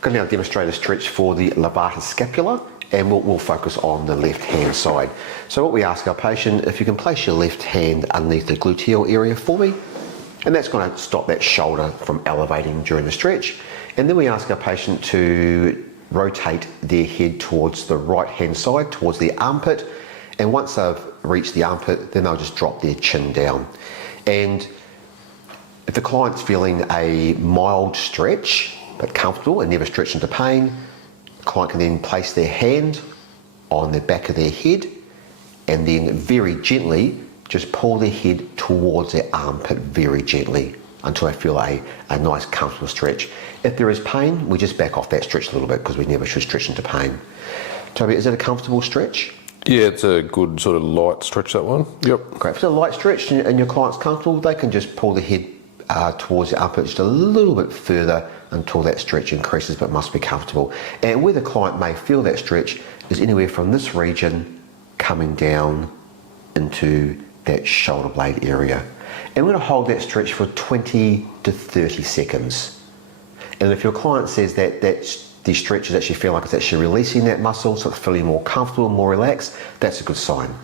going to now demonstrate a stretch for the Levator Scapulae, and we'll focus on the left hand side. So what we ask our patient, if you can place your left hand underneath the gluteal area for me, and that's going to stop that shoulder from elevating during the stretch. And then we ask our patient to rotate their head towards the right hand side, towards the armpit, and once they've reached the armpit, then they'll just drop their chin down. And if the client's feeling a mild stretch, but comfortable and never stretch into pain, the client can then place their hand on the back of their head and then very gently just pull their head towards their armpit very gently until they feel a nice comfortable stretch. If there is pain, we just back off that stretch a little bit because we never should stretch into pain. Toby, is it a comfortable stretch? Yeah, it's a good sort of light stretch, that one. Yep. Great. If it's a light stretch and your client's comfortable, they can just pull the head towards the armpit just a little bit further until that stretch increases, but must be comfortable. And where the client may feel that stretch is anywhere from this region coming down into that shoulder blade area. And we're going to hold that stretch for 20 to 30 seconds. And if your client says that the stretch is actually feeling like it's actually releasing that muscle, so it's feeling more comfortable, more relaxed, that's a good sign.